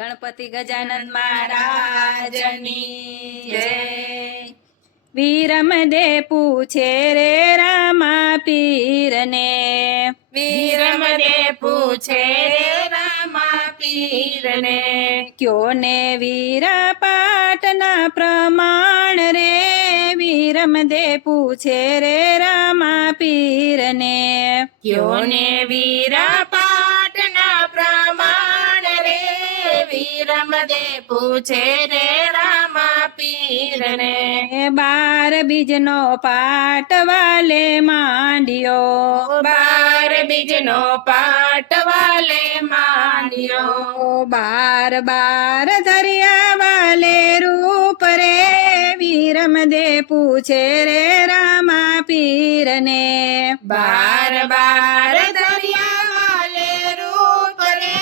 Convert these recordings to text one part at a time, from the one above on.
ગણપતિ ગજાનંદ મહારાજની જય। વીરમદે પૂછે રે રામા પીરને, વીરમદે પૂછે રે રામા પીરને, ક્યો ને વીરા પાટના પ્રમાણ રે, વીરમદે પૂછે રે રામા પીરને, ક્યો ને વીરા પાટના પ્રમાણ રે, વીરમદે પૂછે રે રામા પીરને, 12 બીજનો પાટ વાલે માંડ્યો, 12 બીજનો પાટ વાલે માંડ્યો, 12 ધરિયા વાલે રૂપ રે, વીરમદે પૂછે રે રામા પીરને, 12 દરિયા વાલે રૂપ રે,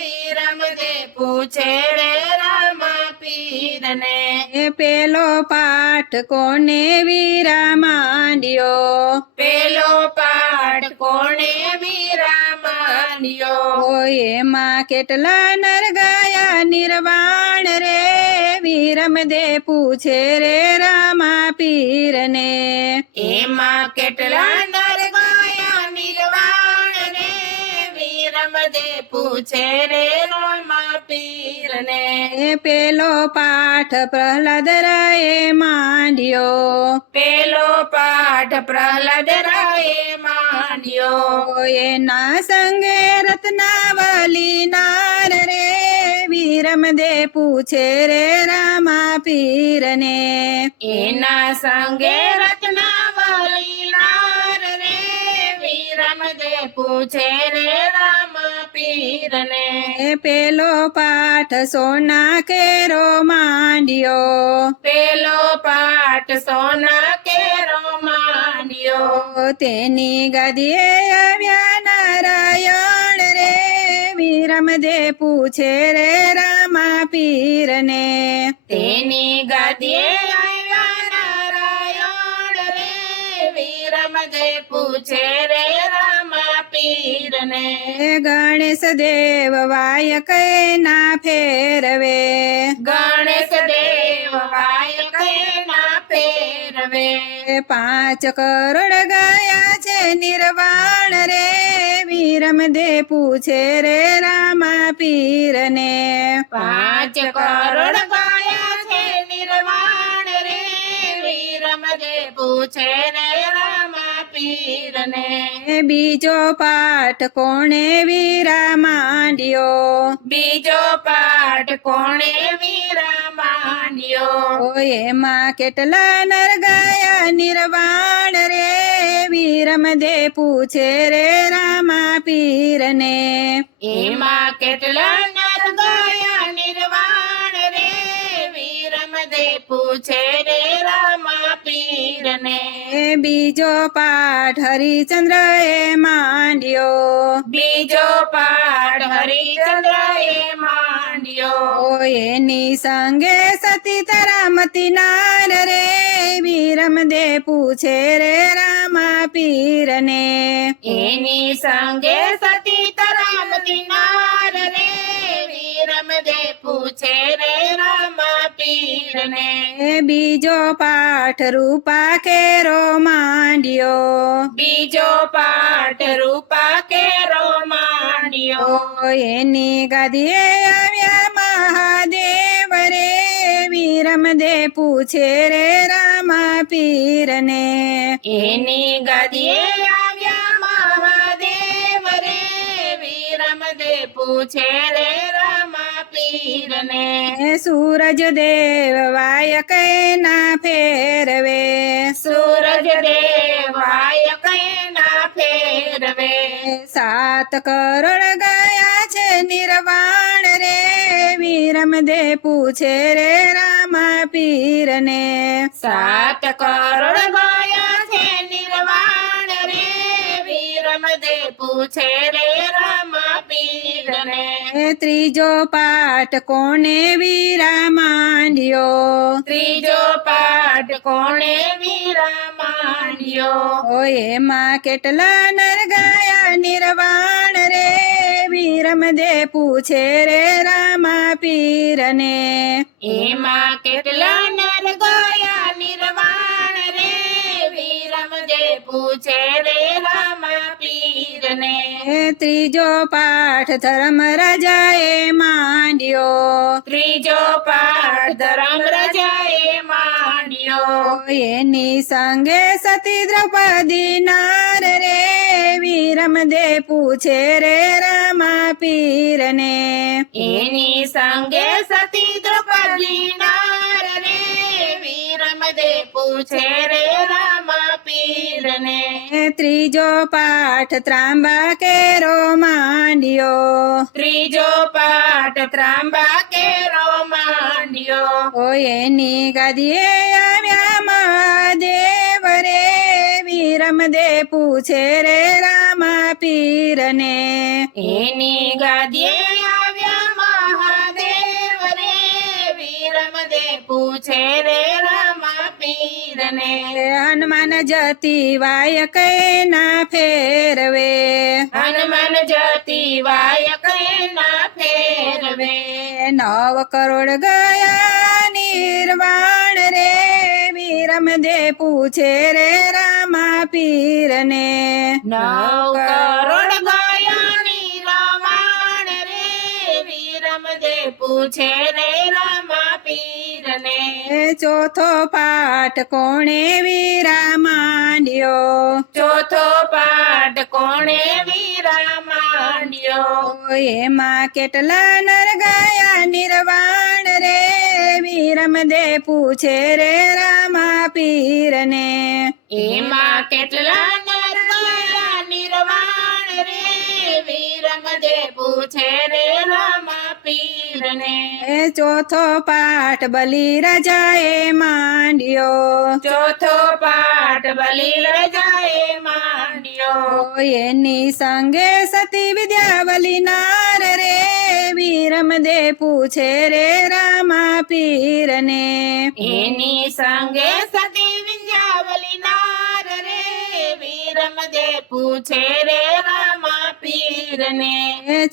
વીરમદે પૂછે રે રામા પીરને, પેલો પાઠ કોને વીરા માંડ્યો, પેલો પાઠ કોણે વીરા માંડ્યો, એમાં કેટલા નર ગયા નિર્વાણ રે, વીરમદે પૂછે રે રામા પીરને, એમાં કેટલા નર ગયા નિર્વાણ રે, વીરમદે પૂછે રે રામા પીરને, પેલો પાઠ પ્રહલાદ રાયે માંડ્યો, પેલો પાઠ પ્રહલાદ રાયે માંડ્યો, એના સંગે રત્નાવલી નાર રે, વીરમદે પૂછે રે રામા પીરને, એના સંગે રત્નાવલી નાર રે, વીરમદે પૂછે રે રામા પીરને, પેલો પાઠ સોના કેરો માંડ્યો, પેલો પાઠ સોના કેરો માંડ્યો, તેની ગાદીએ આવ્યા નારાયણ રે, વીરમદે પૂછે રે રામા પીરને, તેની ગાદીએ આવ્યા નારાયણ રે, વીરમદે પૂછે રે રામા પીરને, ગણેશ દેવ વાયક ના ફેરવે, ગણેશ દેવ વાયક ના ફેરવે, 5 કરોડ ગયા છે નિર્વાણ રે, વીરમદે પૂછે રે રામા પીરને, 5 કરોડ ગયા છે નિર્વાણ રે, વીરમદે પૂછે રે રામા પીરને, બીજો પાઠ કોણે વીરા માંડ્યો, બીજો પાઠ કોણે વીરા માંડ્યો, એમાં કેટલા નર ગયા નિર્વાણ રે, વીરમદે પૂછે રે રામા પીરને, એમાં કેટલા નર ગયા નિર્વાણ રે, વીરમદે પૂછે રે રામા પીરને, બીજો પાઠ હરિચંદ્ર એ માંડ્યો, બીજો પાઠ હરિચંદ્ર એ માંડ્યો, એની સંગે સતી તરામતી નાર રે, વીરમદે પૂછે રે રામા પીરને, એની સંગે સતી તરામતી નાર રે, વીરમદે પૂછે રે રામા પીરને, બીજો પાઠ રૂપા કેરો માંડ્યો, બીજો પાઠ રૂપા કેરો માંડ્યો, એની ગાદીએ આવ્યા મહાદેવ રે, વીરમદે પૂછે રે રામા પીરને, એની ગાદીએ આવ્યા મહાદેવ રે, વીરમદે પૂછે રે રામા પીરને, સૂરજ દેવ વાયક ના ફેરવે, સૂરજ દેવ વાયક ના ફેરવે, 7 કરોડ ગયા છે નિર્વાણ રે, વીરમદે પૂછે રે રામા પીરને, 7 કરોડ ગયા છે નિર્વાણ રે, વીરમદે પૂછે રે રામા પીરને, ત્રીજો પાઠ કોને વીરા માંડ્યો, ત્રીજો પાઠ કોણે વીરા માંડ્યો, એમાં કેટલા નર ગયા નિર્વાણ રે, વીર વીરમદે પૂછે રે રામા પીરને એમાં કેટલા નર ગયા નિર્વાણ રે વીરમદે પૂછે રે રામા પીરને ત્રીજો પાઠ ધર્મ રાજાએ માંડ્યો ત્રીજો પાઠ ધર્મ રાજાએ માંડ્યો એની સંગે સતી દ્રૌપદી નાર રે વીરમદે પૂછે રે રામા પીરને એની સંગે સતી દ્રૌપદી નાર રે વીરમદે પૂછે રે રામા પીરને ત્રીજો પાઠ ત્રાંબા કેરો માંડ્યો ત્રીજો પાઠ ત્રાંબા કેરો માંડ્યો એની ગાદીએ આવ્યા મહાદેવ રે વીરમદે પૂછે રે રામા પીરને એની ગાદીએ આવ્યા મહાદેવ રે વીરમદે પૂછે રે રામા પીરને હનુમાન જતી વાય કૈના ફેરવે હનુમાન જતી વાય કૈના ફેરવે 9 કરોડ ગયા નિર્વાણ રે વીરમદે પૂછે રે રામા પીરને 9 કરોડ ગયાની રાવણ રે વીરમદે પૂછે રે રામા પીરને ચોથો પાઠ કોણે વીરા માંડ્યો ચોથો પાઠ કોણે વીરા માંડ્યો એમાં કેટલા નર ગયા નિર્વાણ રે વીરમદે પૂછે રે રામા પીરને એમાં કેટલા નર ગયા નિર્વાણ રે વીરમદે પૂછે રે રામા પીરને ચોથો પાઠ બલિ રાજાએ માંડ્યો ચોથો પાઠ બલિ રાજાએ માંડ્યો એની સંગે સતી વિદ્યાવલી નાર રે વીરમદે પૂછે રે રામા પીરને એની સંગે સતી વિંધ્યાવલી નાર રે વીરમદે પૂછે રે રામા પીરને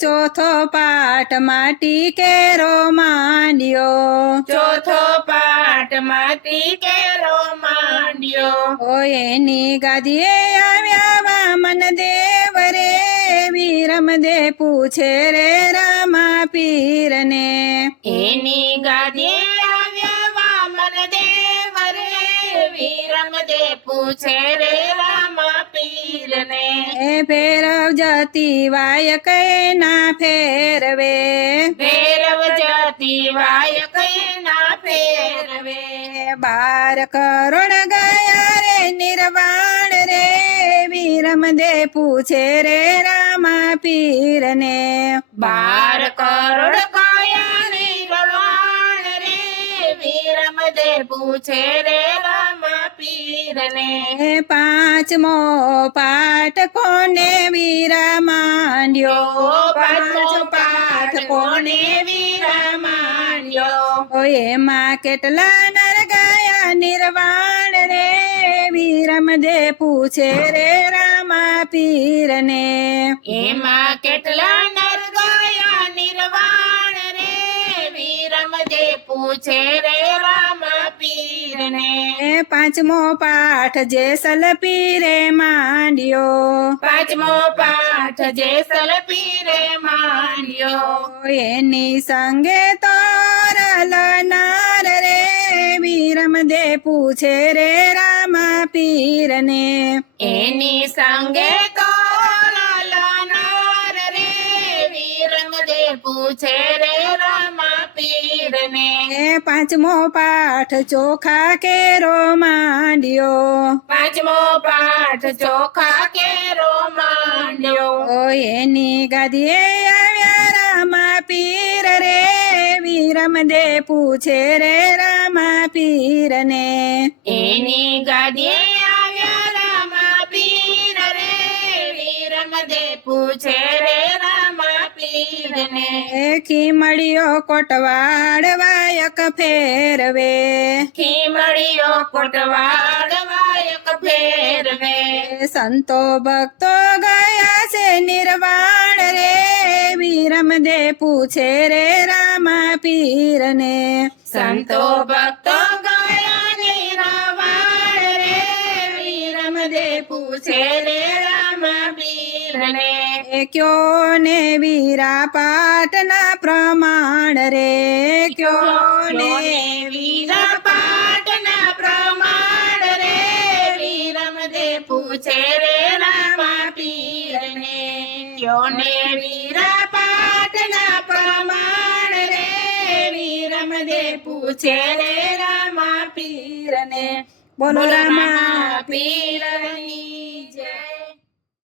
ચોથો પાઠ માટી કેરો માંડ્યો ચોથો પાઠ માટી કેરો માંડ્યો એની ગાદીએ આવ્યા વામન દેવ રે વીરમદે પૂછે રે રામા પીરને એની ગાદીએ આવ્યા વામન દેવ રે વીરમદે પૂછે રે રામા પીરને ભૈરવ જતી વાય કૈના ફેરવે ભૈરવ જતી વાય કૈના ફેરવે 12 કરોડ ગયા રે નિર્વાણ રે વીરમદે પૂછે રે રામા પીરને 12 કરોડ ગયા રે રવાણ રે વીરમદે પૂછે રે રામા પીરને પાંચમો પાઠ કોને વીરા માંડ્યો પાંચમો પાઠ કોને વીરા માંડ્યો એમાં કેટલા નર ગયા નિર્વાણ રે વીરમદે પૂછે રે રામા પીરને એમાં કેટલા નર ગયા નિર્વાણ રે વીરમદે પૂછે રે રામા પીરને પાંચમો પાઠ જેસલ પીરે માંડ્યો પાંચમો પાઠ જેસલ પીરે માંડ્યો એની સંગે તોરલ નાર રે વીરમદે પૂછે રે રામા પીરને એની સંગે તોરલ નાર રે વીરમદે પૂછે રે રામા પીરને પાંચમો પાઠ ચોખા કેરો માંડ્યો પાંચમો પાઠ ચોખા કેરો માંડ્યો એની ગાદીએ આવ્યા રામા પીર રે વીરમદે પૂછે રે રામા પીરને એની ગાદીએ આવ્યા રામા પીર રે વીરમદે પૂછે રે રામા પીરને ખીમળિયો કોટવાડ વાયક ફેરવે ખીમળિયો કોટવાડ વાયક ફેરવે સંતો ભક્તો ગયા છે નિર્વાણ રે વિરમદે પૂછે રે રામા પીરને સંતો ભક્તો ગયા નિરાવાડ રે વિરમદે પૂછે રે રામા પીરને ક્યો ને વીરા પાટના પ્રમાણ રે ક્યો ને વીરા પાટના પ્રમાણ રે વિરમદે પૂછે રે રામા પીરને ક્યો ને વીરા પાટના પ્રમાણ રે વિરમદે પૂછે રે રામા પીરને બોલો બોલો રામા રામા પીરની